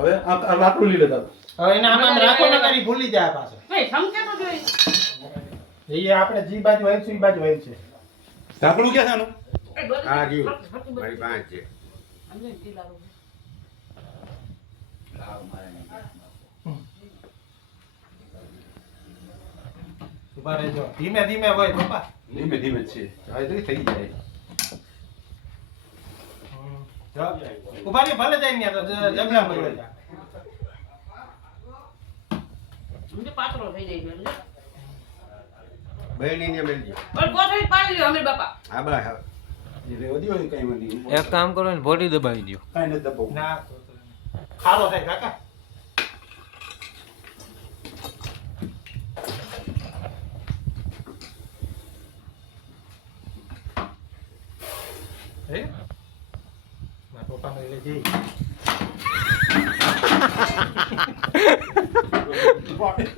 હવે આ લાકડું લઈ લેતા હવે એને આમાં રાખો ને કરી ભૂલી જાય પાછો ભાઈ સમકે તો જોઈ એ આપણે જી બાજુ હોય છે ઈ બાજુ હોય છે લાકડું ક્યાં છે આનું આ રહ્યું મારી પાસે છે અમને ટીલારો ઉભા રહેજો ધીમે ધીમે હોય પપ્પા ધીમે ધીમે છે હવે તો થઈ જાય ઉભા રહી ભલે જાય ને તો જબલા પડે જાય અમને પાતળો થઈ જાય છે એટલે બહેનીને મેલજો પણ કોથળી પાડી લ્યો અમીર બાપા હા બસ હવે એ રેવા દ્યો કઈ વળી એક કામ કરો ને બોડી દબાવી દો કાઈ નથી દબાવું ના ખારો થાય કાકા હે મારા પપ્પાને લઈ જઈ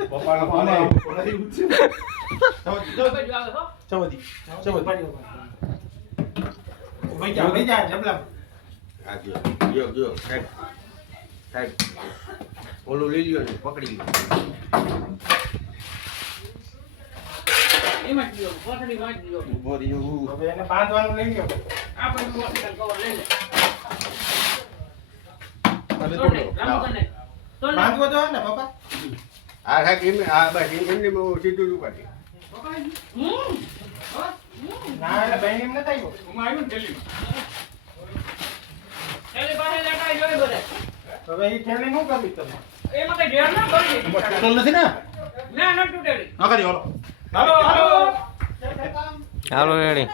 પપ્પાનો ફોન આવ્યો નથી ઉઠશે બાજુ આવે હો ચવદી ભાઈ જા જબલા આ જો જો સાહેબ સાહેબ ઓલું લઈ લ્યો ને પકડી લ્યો એમાં જ લ્યો કોથળી માં જ લ્યો ઉભો રહ્યો હવે એને બાંધવાનું લઈ ગયો આપણે હોસ્પિટલ કવર લઈ લે અને તોડ લે લાંબુ કર લે તોડ લે બાંધવો તો ને પપ્પા આ સાહેબ એમ આ બસ એમને બહુ સીધું જ ઉપાડી ના એટલે બહેન એમ નથી આવ્યો હું આવ્યો ને ટેલી ટેલી પાસે લેટાઈ જોઈ બધે હવે એ થેલી શું કરવી તમે એમાં કઈ ઢેર ના કરી ટોટલ નથી ને ના ન તૂટેલી હા કરી હાલો હાલો હાલો હાલો રેડી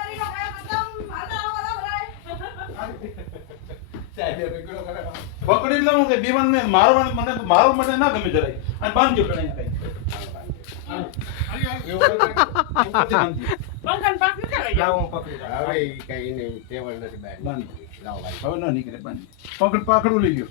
પકડી લઉં કે બીવન ને મારવા મને ના ગમે જરાય અને બાંધજો કઈ પંખન પાક ન કરે લાવો હું પકડી હવે ઈ કઈ નહીં ટેબલ નથી બહાર બાંધી. લાવો ભાઈ હવે ન નીકળે બાંધી પકડ પાકડું લઈ ગયો